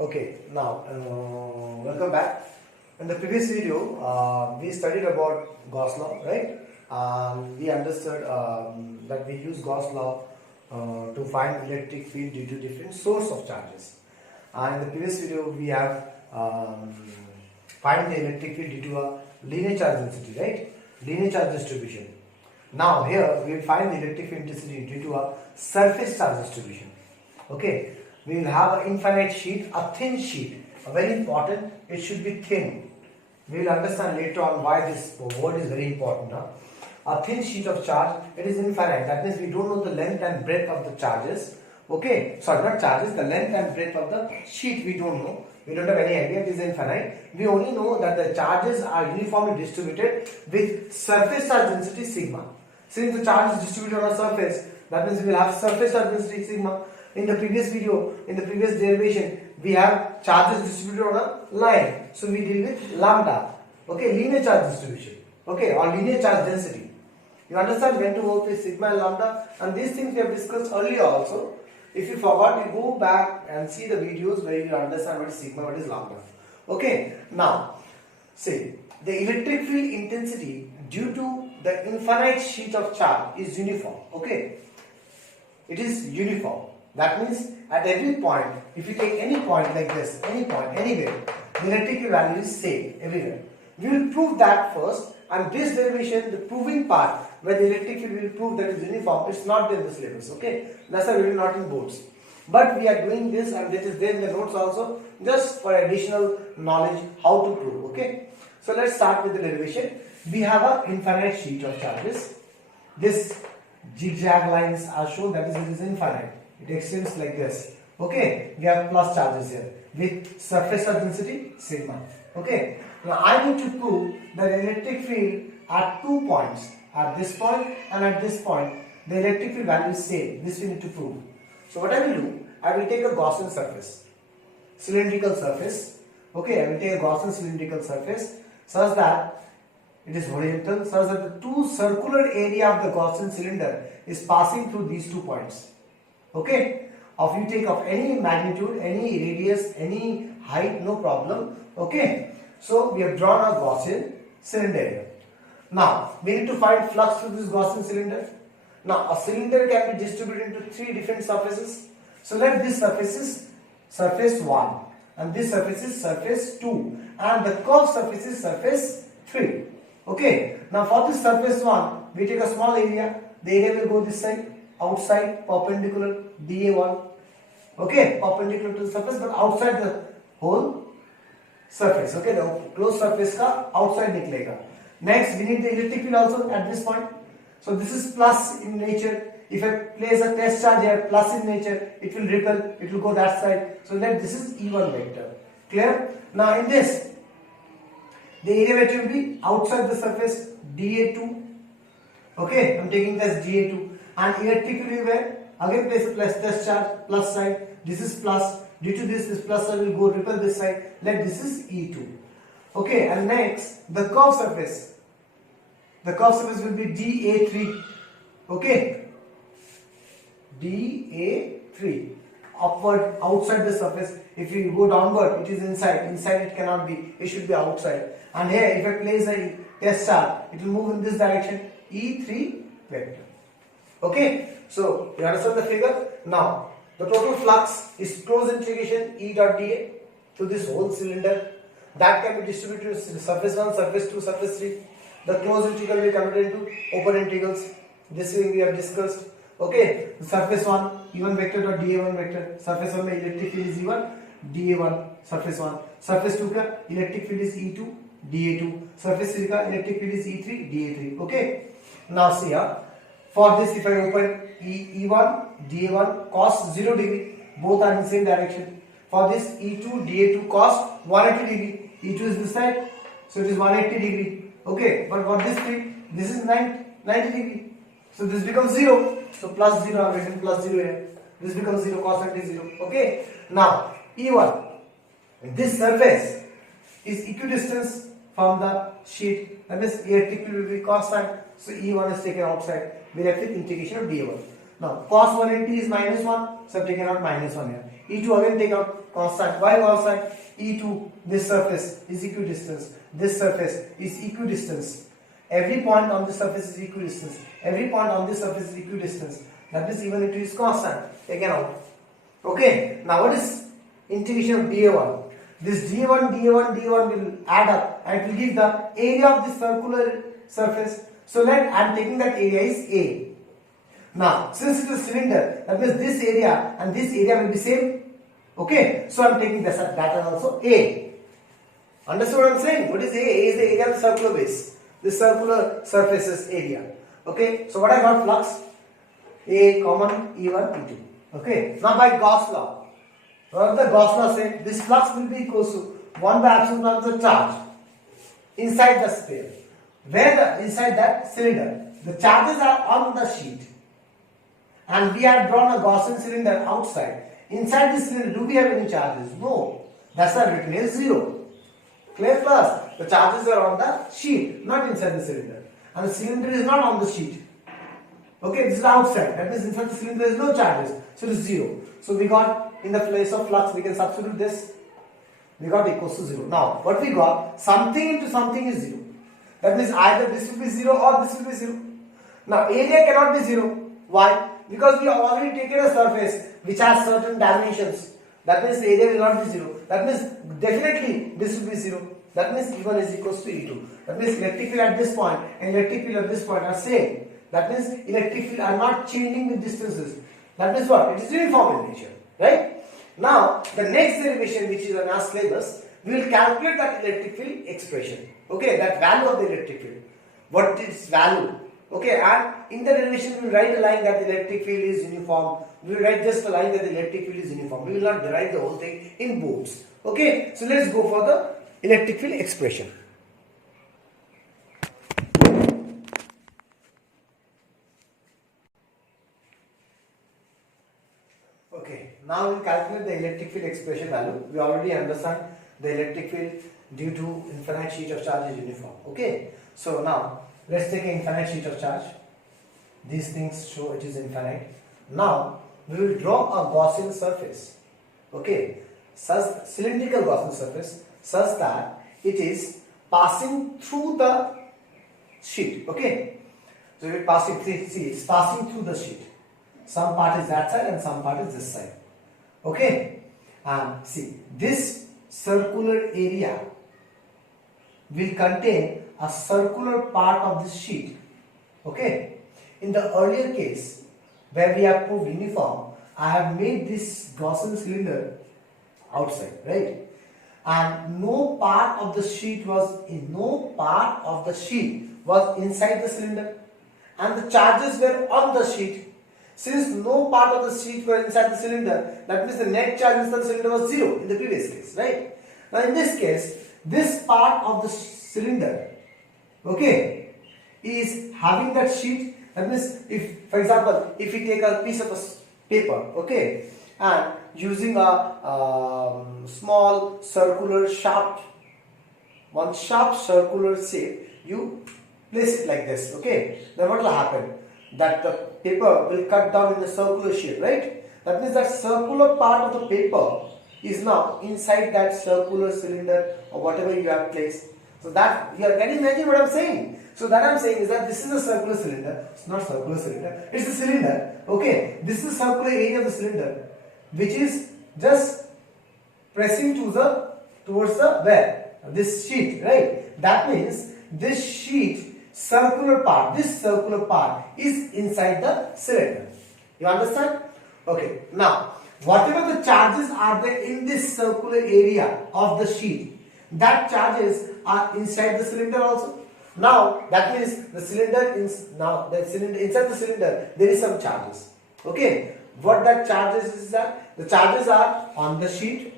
Okay, now welcome back. In the previous video, we studied about Gauss law, right? We understood that we use Gauss law to find electric field due to different source of charges. And in the previous video, we have find the electric field due to a linear charge density, right? Linear charge distribution. Now here we will find the electric field intensity due to a surface charge distribution. Okay, we will have an infinite sheet, a thin sheet. Very important, it should be thin. We will understand later on why this word is very important. Huh? A thin sheet of charge, it is infinite. That means we don't know the length and breadth of the charges. Okay, sorry, not charges, the length and breadth of the sheet we don't know. We don't have any idea, it is infinite. We only know that the charges are uniformly distributed with surface charge density sigma. Since the charge is distributed on a surface, that means we will have surface charge density sigma. In the previous video, in the previous derivation, we have charges distributed on a line. So we deal with lambda. Okay, linear charge distribution. Okay, or linear charge density. You understand when to work with sigma and lambda, and these things we have discussed earlier also. If you forgot, you go back and see the videos where you understand what is sigma, what is lambda. Okay, now see, the electric field intensity due to the infinite sheet of charge is uniform. Okay, it is uniform. That means at every point, if you take any point like this, any point, anywhere, the electric field value is same everywhere. We will prove that first, and this derivation, the proving part, where the electric field will prove that it is uniform, it's not in the syllabus, okay? That's why we are not in boards. But we are doing this, and it is there in the notes also, just for additional knowledge how to prove, okay? So let's start with the derivation. We have an infinite sheet of charges. This zigzag lines are shown, that is, it is infinite. It extends like this. Okay, we have plus charges here with surface charge density sigma. Okay, now I need to prove that the electric field at 2 points, at this point and at this point, the electric field value is same. This we need to prove. So what I will do, I will take a Gaussian surface, cylindrical surface. Okay, I will take a Gaussian cylindrical surface such that it is horizontal, such that the two circular area of the Gaussian cylinder is passing through these 2 points. Okay, if you take of any magnitude, any radius, any height, no problem. Okay, so we have drawn a Gaussian cylinder here. Now we need to find flux through this Gaussian cylinder. Now a cylinder can be distributed into 3 different surfaces. So let this surface is surface 1, and this surface is surface 2, and the curved surface is surface 3. Okay, now for this surface 1, we take a small area. The area will go this side, outside, perpendicular, dA1. Okay, perpendicular to the surface, but outside the whole surface. Okay, the closed surface ka outside niklega. Next, we need the electric field also at this point. So this is plus in nature. If I place a test charge here, plus in nature, it will repel, it will go that side. So let this is E1 vector. Clear? Now in this, the area vector will be outside the surface, dA2. Okay, I am taking this dA2. And electric field will where? Again place a plus test charge, plus side. This is plus. Due to this plus side will go repel this side. Let this is E2. Okay, and next the curved surface. The curved surface will be dA3. Okay, dA3. Upward, outside the surface. If you go downward, it is inside. Inside it cannot be. It should be outside. And here, if I place a test charge, it will move in this direction. E3 vector. Okay, so you understand the figure? Now, the total flux is closed integration E dot dA to this whole cylinder. That can be distributed to surface 1, surface 2, surface 3. The closed integral will be converted into open integrals. This way we have discussed. Okay, the surface 1, E1 vector dot dA1 vector. Surface 1 mein electric field is E1, dA1, surface 1. Surface 2 ka electric field is E2, dA2. Surface 3 ka electric field is E3, dA3. Okay, now see here. For this, if I open E1, dA1 cos 0 degree, both are in the same direction. For this E2, dA2 cos 180 degree, E2 is this side, so it is 180 degree. Okay, but for this field, this is 90 degree. So this becomes 0. So plus 0, I have written plus 0 here. This becomes 0, cos 90 is 0. Okay, now E1, this surface is equidistant from the sheet. That means electric field will be constant. So E1 is taken outside. We left with integration of dA1. Now cos 180 is -1, so I've taken out -1 here. E2 again take out constant. Why constant? E2, this surface is equidistance. This surface is equidistance. Every point on this surface is equidistance. Every point on this surface is equidistance. That means even it is constant. Taken out. Okay. Now what is integration of dA1? This dA1 will add up and it will give the area of this circular surface. So I am taking that area is A. Now since it is a cylinder, that means this area and this area will be same. Okay. So I am taking that as also A. Understood what I am saying? What is A? A is the area of the circular base. This circular surface's area. Okay. So what I got flux? A common E1 E2. Okay. Now by Gauss law. What the Gauss law said? This flux will be equal to 1 by epsilon of the charge inside the sphere. Where inside that cylinder, the charges are on the sheet, and we have drawn a Gaussian cylinder outside. Inside this cylinder, do we have any charges? No. That's why written as 0. Clear plus? The charges are on the sheet, not inside the cylinder, and the cylinder is not on the sheet. Okay, this is outside. That means inside the cylinder there is no charges, so it is 0. So we got in the place of flux, we can substitute this. We got equals to 0. Now, what we got? Something into something is 0. That means either this will be 0 or this will be 0. Now, area cannot be 0. Why? Because we have already taken a surface which has certain dimensions. That means the area will not be 0. That means definitely this will be 0. That means E1 is equals to E2. That means electric field at this point and electric field at this point are same. That means electric field are not changing with distances. That means what? It is uniform in nature. Right? Now, the next derivation, which is on our syllabus, we will calculate that electric field expression. Okay, that value of the electric field. What is value? Okay, and in the derivation, we will write a line that the electric field is uniform. We will write just a line that the electric field is uniform. We will not derive the whole thing in boards. Okay, so let's go for the electric field expression. Okay, now we will calculate the electric field expression value. We already understand the electric field due to infinite sheet of charge is uniform. Okay, so now let's take an infinite sheet of charge. These things show it is infinite. Now we will draw a Gaussian surface. Okay, such cylindrical Gaussian surface such that it is passing through the sheet. Okay, so it passing. See, it's passing through the sheet. Some part is that side and some part is this side. Okay, and see, this circular area will contain a circular part of this sheet. Okay, in the earlier case where we have proved uniform, I have made this Gaussian cylinder outside, right? And no part of the sheet was inside the cylinder, and the charges were on the sheet. Since no part of the sheet were inside the cylinder, that means the net charge inside the cylinder was 0 in the previous case, right? Now in this case, this part of the cylinder, okay, is having that sheet. That means, if, for example, if we take a piece of paper, okay, and using a small circular shaft, one sharp circular shape, you place it like this, okay, then what will happen? That the paper will cut down in a circular shape, right? That means that circular part of the paper is now inside that circular cylinder or whatever you have placed. So that, can you imagine what I'm saying? So that I'm saying is that this is a circular cylinder. It's not circular cylinder, it's a cylinder. Okay, this is the circular area of the cylinder, which is just pressing towards the where? This sheet, right? That means this sheet, this circular part is inside the cylinder. You understand? Okay, now whatever the charges are there in this circular area of the sheet, that charges are inside the cylinder also. Now that means the cylinder inside the cylinder there is some charges. Okay, what that charges is that the charges are on the sheet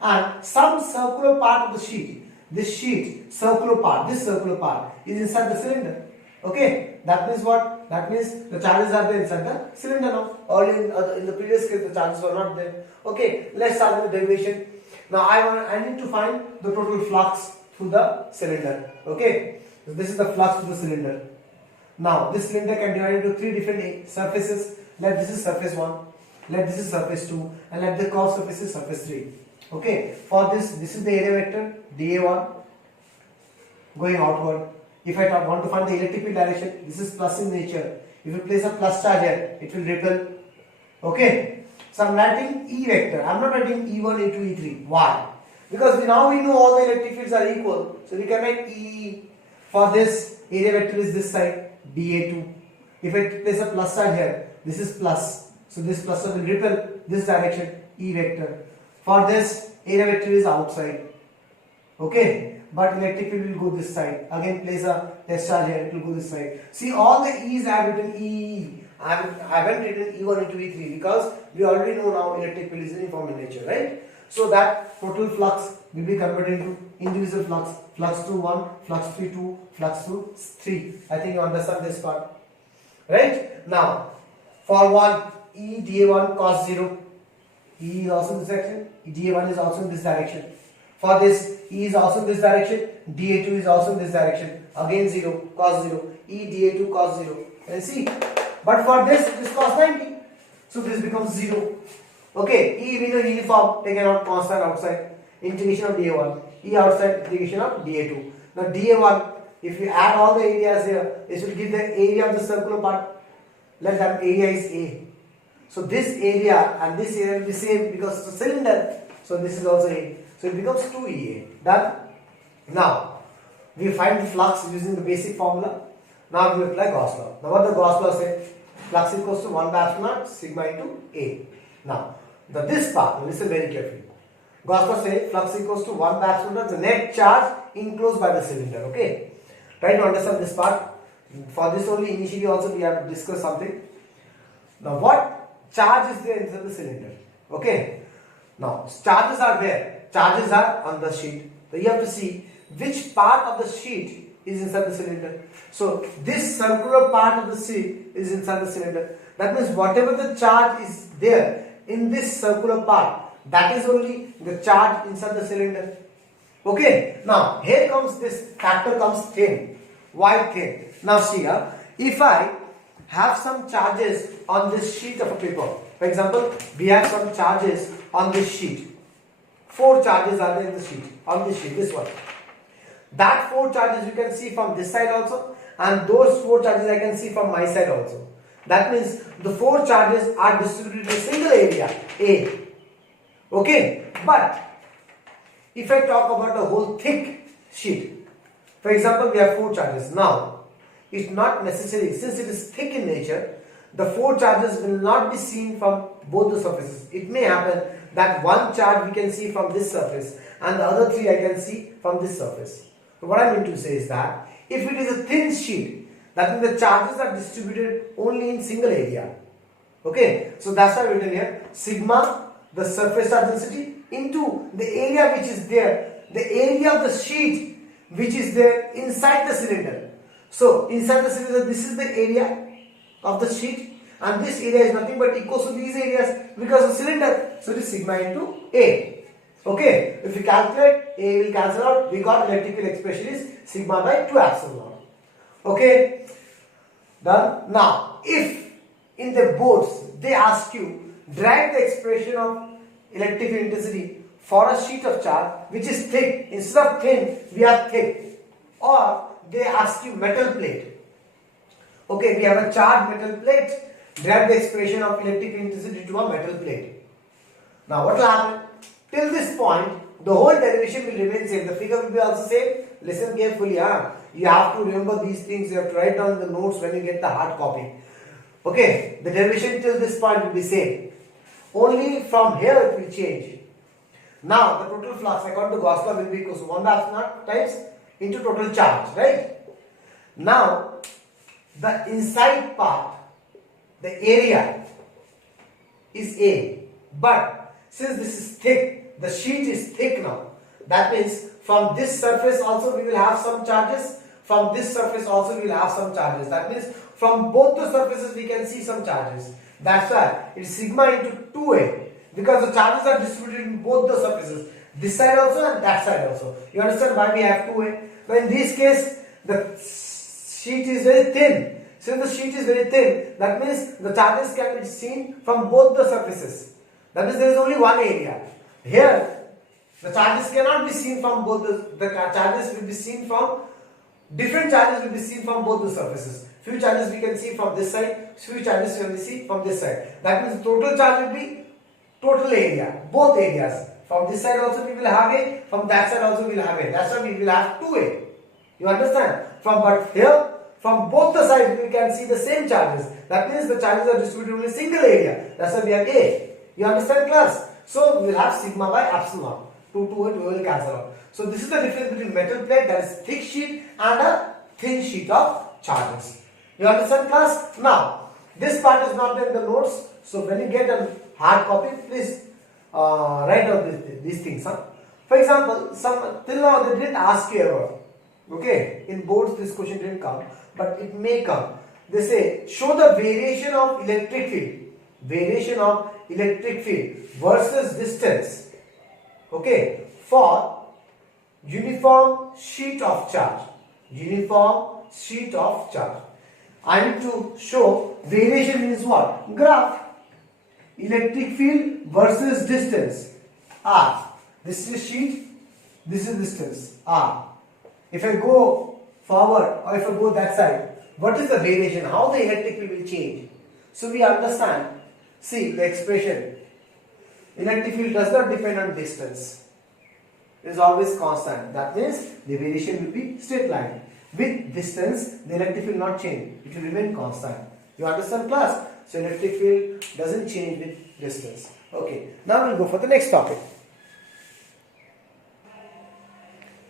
and some circular part of the sheet. This circular part is inside the cylinder. Okay, that means what? That means the charges are there inside the cylinder now. Earlier in the previous case, the charges were not there. Okay, let's start with the derivation. Now I need to find the total flux through the cylinder. Okay, so this is the flux through the cylinder. Now this cylinder can divide into 3 different surfaces. let this is surface 1, let this is surface 2, and let the curved surface is surface 3. Okay, for this is the area vector dA1 going outward. If I want to find the electric field direction, this is plus in nature. If you place a plus charge here, it will repel. Okay, so I'm writing E vector. I'm not writing E1, E2, E3. Why? Because now we know all the electric fields are equal. So we can write E. For this, area vector is this side, dA2. If I place a plus sign here, this is plus. So this plus will repel this direction, E vector. For this, area vector is outside. Okay, but electric field will go this side. Again, place a test charge here, it will go this side. See, all the E's I have written E. I haven't written E1 into E3 because we already know now electric field is uniform in nature, right? So that total flux will be converted into individual flux. Flux to 1, flux to 2, flux to 3. I think you understand this part. Right? Now, for 1, E dA1 cos 0. E is also in this direction. dA1 is also in this direction. For this, E is also in this direction. dA2 is also in this direction. Again 0, cos 0. E dA2 cos 0. And see, but for this, it is cos 90. So this becomes 0. Okay, E we know uniform, taken out constant outside. Integration of dA1. E outside, integration of dA2. Now dA1, if you add all the areas here, this will give the area of the circular part. Let that area is A. So this area and this area will be same because it's a cylinder. So this is also A. So it becomes 2EA. Done? Now, we find the flux using the basic formula. Now we apply Gauss law. Now what the Gauss law says? Flux equals to 1 by epsilon naught sigma into A. Now, this part, listen very carefully. Gauss law says flux equals to 1 by epsilon naught, the net charge enclosed by the cylinder. Okay? Try to understand this part. For this only, initially also we have discussed something. Now what charge is there inside the cylinder? Okay? Now, charges are there. Charges are on the sheet. So you have to see which part of the sheet is inside the cylinder. So this circular part of the sheet is inside the cylinder. That means whatever the charge is there in this circular part, that is only the charge inside the cylinder. Okay. Now here comes this factor comes thin. Why thin? Now see here, if I have some charges on this sheet of a paper. For example, we have some charges on this sheet. 4 charges are there in the sheet, on this sheet, this one. That 4 charges you can see from this side also, and those 4 charges I can see from my side also. That means the 4 charges are distributed in a single area, A. Okay, but if I talk about a whole thick sheet, for example, we have 4 charges. Now, it's not necessary, since it is thick in nature, the 4 charges will not be seen from both the surfaces. It may happen that one charge we can see from this surface and the other 3 I can see from this surface. So what I mean to say is that if it is a thin sheet, that means the charges are distributed only in single area. Okay, so that's why written here sigma, the surface charge density, into the area which is there, the area of the sheet which is there inside the cylinder. So inside the cylinder, this is the area of the sheet, and this area is nothing but equals to these areas because of cylinder. So it is sigma into A. Okay, if we calculate, A will cancel out. We got electrical expression is sigma by 2 epsilon naught. Okay, done. Now, if in the boards they ask you derive the expression of electrical intensity for a sheet of charge which is thick, instead of thin, we are thick, or they ask you metal plate. Okay, we have a charged metal plate, derive the expression of electrical intensity to a metal plate. Now what will happen? Till this point, the whole derivation will remain same. The figure will be also same. Listen carefully. You have to remember these things. You have to write down the notes when you get the hard copy. Okay, the derivation till this point will be same. Only from here it will change. Now the total flux according to Gauss law will be equal to 1 by epsilon naught times into total charge, right? Now the inside part, the area is A, but since this is thick, the sheet is thick now. That means from this surface also we will have some charges, from this surface also we will have some charges. That means from both the surfaces we can see some charges. That's why it is sigma into 2A, because the charges are distributed in both the surfaces, this side also and that side also. You understand why we have 2A? But in this case, the sheet is very thin. Since the sheet is very thin, that means the charges can be seen from both the surfaces. That means there is only one area. Here, the charges cannot be seen from both the charges will be seen from different charges will be seen from both the surfaces. Few charges we can see from this side, few charges we can see from this side. That means total charge will be total area, both areas. From this side also we will have A, from that side also we will have A. That's why we will have 2A. You understand? But here, from both the sides we can see the same charges. That means the charges are distributed in a single area. That's why we have A. You understand, class? So we will have sigma by epsilon. 2 will cancel out. So this is the difference between metal plate, that is thick sheet, and a thin sheet of charges. You understand, class? Now, this part is not there in the notes. So when you get a hard copy, please write down these things. Huh? For example, till now they didn't ask you ever. Okay, in boards this question didn't come, but it may come. They say show the variation of electric field. Variation of electric field versus distance. Okay, for uniform sheet of charge. Uniform sheet of charge. I need to show variation means what? Graph. Electric field versus distance. R. This is sheet. This is distance. R. If I go forward or if I go that side, what is the variation? How the electric field will change? So we understand. See the expression. Electric field does not depend on distance. It is always constant. That means the variation will be straight line. With distance, the electric field will not change. It will remain constant. You understand, class? So electric field doesn't change with distance. Okay. Now we'll go for the next topic.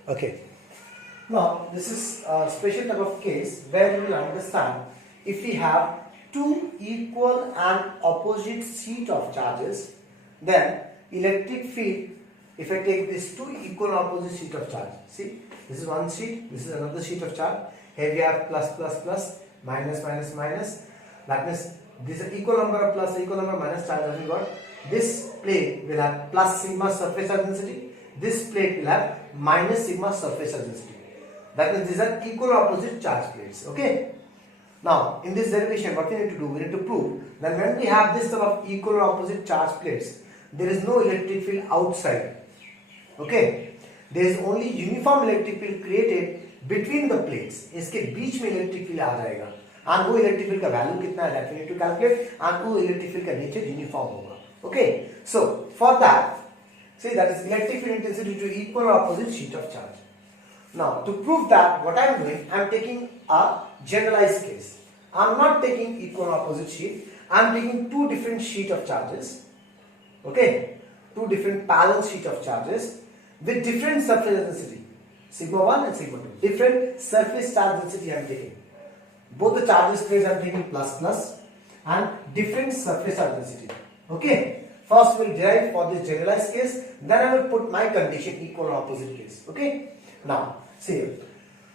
Okay. Now this is a special type of case where we will understand if we have two equal and opposite sheet of charges, then electric field, if I take these two equal and opposite sheet of charge, see this is one sheet, this is another sheet of charge. Here we have plus plus plus, minus minus minus. That means this is equal number of plus, equal number of minus charge that we got. This plate will have plus sigma surface charge density. This plate will have minus sigma surface charge density. That means these are equal opposite charge plates. Okay. Now in this derivation, what we need to do? We need to prove that when we have this type of equal or opposite charge plates, there is no electric field outside. Okay. There is only uniform electric field created between the plates. इसके बीच में electric field आ जाएगा. And वो electric field का value कितना है? That we need to calculate. And वो electric field का nature uniform होगा. Okay. So for that, see that is electric field intensity to equal or opposite sheet of charge. Now to prove that, what I am doing, I am taking a generalized case. I am not taking equal or opposite sheet. I am taking two different sheet of charges. Okay. Two different parallel sheet of charges with different surface density, sigma 1 and sigma 2. Different surface charge density I am taking. Both the charges plates I am taking plus plus and different surface charge density. Okay. First we will derive for this generalized case, then I will put my condition equal or opposite case. Okay. Now see,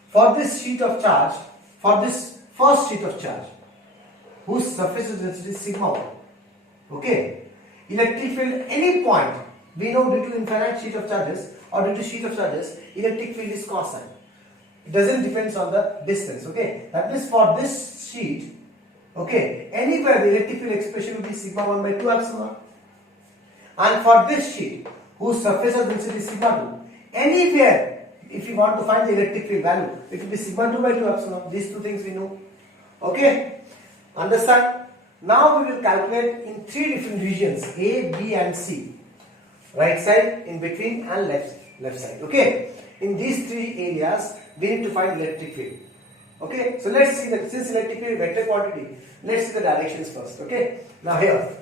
for this sheet of charge, for this first sheet of charge, whose surface density is sigma 1. Okay. Electric field any point, we know due to infinite sheet of charges or due to sheet of charges, electric field is constant. It doesn't depend on the distance. Okay. That means for this sheet, okay, anywhere the electric field expression will be sigma 1 by 2 epsilon. And for this sheet, whose surface density is sigma 2, anywhere if you want to find the electric field value, it will be sigma 2 by 2 epsilon. These two things we know. Okay. Understand? Now we will calculate in three different regions, A, B and C. Right side, in between and left side. Okay. In these three areas, we need to find electric field. Okay. So let's see that since electric field is vector quantity, let's see the directions first. Okay. Now here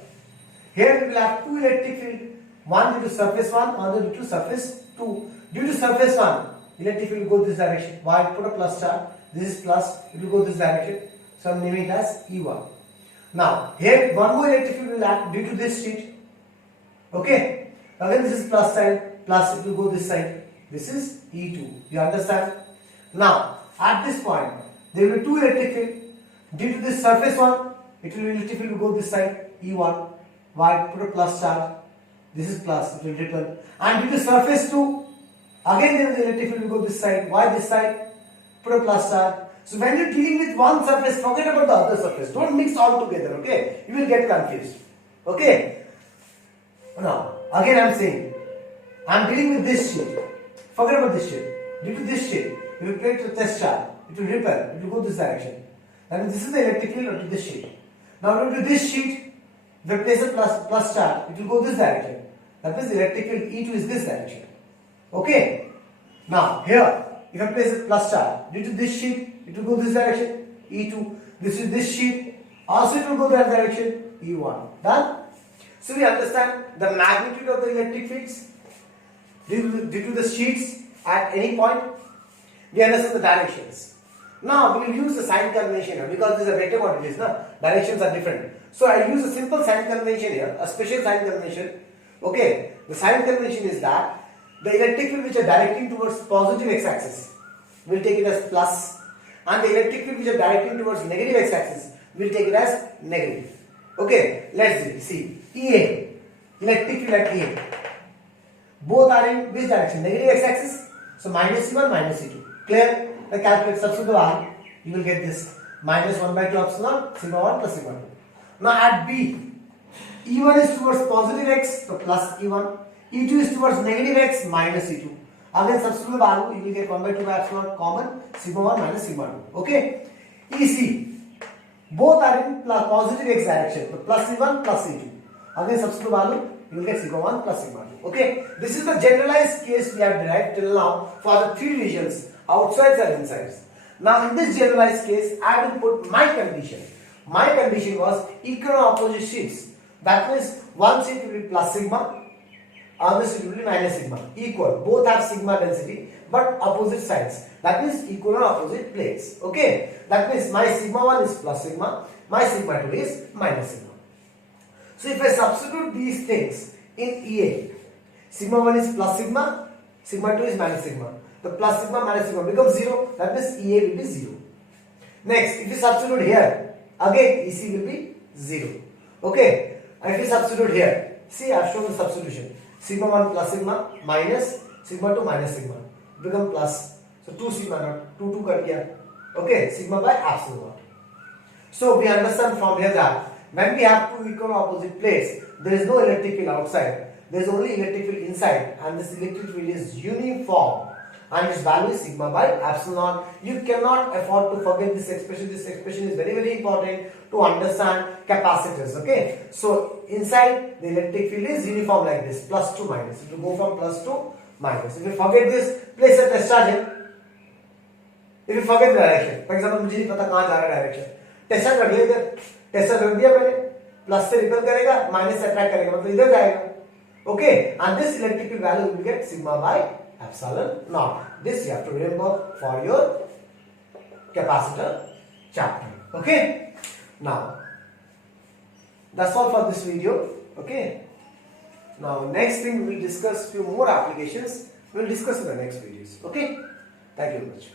we will have two electric field. One due to surface 1, another due to surface 2. Due to surface 1, electric field will go this direction. Why? Put a plus charge. This is plus, it will go this direction. So I am naming it as E1. Now here one more electric field will act due to this sheet. Okay. Again this is plus side, plus it will go this side. This is E2. You understand? Now at this point there will be two electric field. Due to this surface 1, it will electric field will go this side, E1. Why? Put a plus charge. This is plus, it will return. And due to surface 2, again there is the electric field will go this side. Why this side? Put a plus charge. So when you're dealing with one surface, forget about the other surface. Don't mix all together, okay? You will get confused. Okay? Now, again I'm saying, I'm dealing with this sheet. Forget about this sheet. Due to this sheet, you will plate a test charge. It will repel. It will go this direction. That means this is the electric field onto this sheet. Now due to this sheet, if I place a plus charge, it will go this direction. That means the electric field E2 is this direction. Okay? Now here, if I place a plus charge, due to this sheet, it will go this direction, E2. This is this sheet, also it will go that direction, E1. Done? So we understand the magnitude of the electric fields due to the sheets at any point. We understand the directions. Now we will use the sign convention here because these are vector quantities, no? Directions are different. So I use a simple sign convention here, a special sign convention. Okay, the sign convention is that the electric field which are directing towards positive x-axis, we'll take it as plus, and the electric field which are directing towards negative x-axis, we'll take it as negative. Okay, let's see. EA, electric field at EA. Both are in which direction? Negative x-axis. So minus E1, minus E2. Clear? The calculate substitute R, you will get this minus 1 by 2 epsilon sigma 1 plus sigma 2. Now at B, E1 is towards positive x, so plus E1. E2 is towards negative x, minus E2. Again substitute the value, you will get 1 by 2 by epsilon common, sigma 1 minus sigma 2. Okay? EC, both are in positive x direction, so plus E1 plus E2. Again substitute the value, you will get sigma 1 plus sigma 2. Okay? This is the generalized case we have derived till now for the three regions, outsides and insides. Now in this generalized case, I will put my condition. My condition was equal and opposite sheets. That means one sheet will be plus sigma, other sheet will be minus sigma. Equal. Both have sigma density but opposite sides. That means equal and opposite plates. Okay. That means my sigma 1 is plus sigma, my sigma 2 is minus sigma. So if I substitute these things in EA, sigma 1 is plus sigma, sigma 2 is minus sigma. The plus sigma minus sigma becomes 0. That means EA will be 0. Next, if you substitute here, again EC will be 0. Okay. And if you substitute here, see I have shown the substitution. Sigma 1 plus sigma minus sigma 2 minus sigma become plus. So 2 sigma naught, 2 kar diya. Okay, sigma by epsilon naught. So we understand from here that when we have two equal opposite plates, there is no electric field outside. There is only electric field inside, and this electric field is uniform, and its value is sigma by epsilon naught. You cannot afford to forget this expression. This expression is very, very important to understand capacitors. Okay, so inside the electric field is uniform like this, plus to minus. It will go from plus to minus. If you forget this, place a test charge here. If you forget the direction, for example, मुझे नहीं पता कहाँ जा रहा है direction, test charge रख ले इधर, test charge रख दिया मैंने, plus से repel करेगा, minus से attract करेगा, मतलब इधर जाएगा. Okay, and this electric field value will get sigma by epsilon naught. This you have to remember for your capacitor chapter. Okay, now that's all for this video. Okay, now next thing we will discuss few more applications. We will discuss in the next videos. Okay, thank you very much.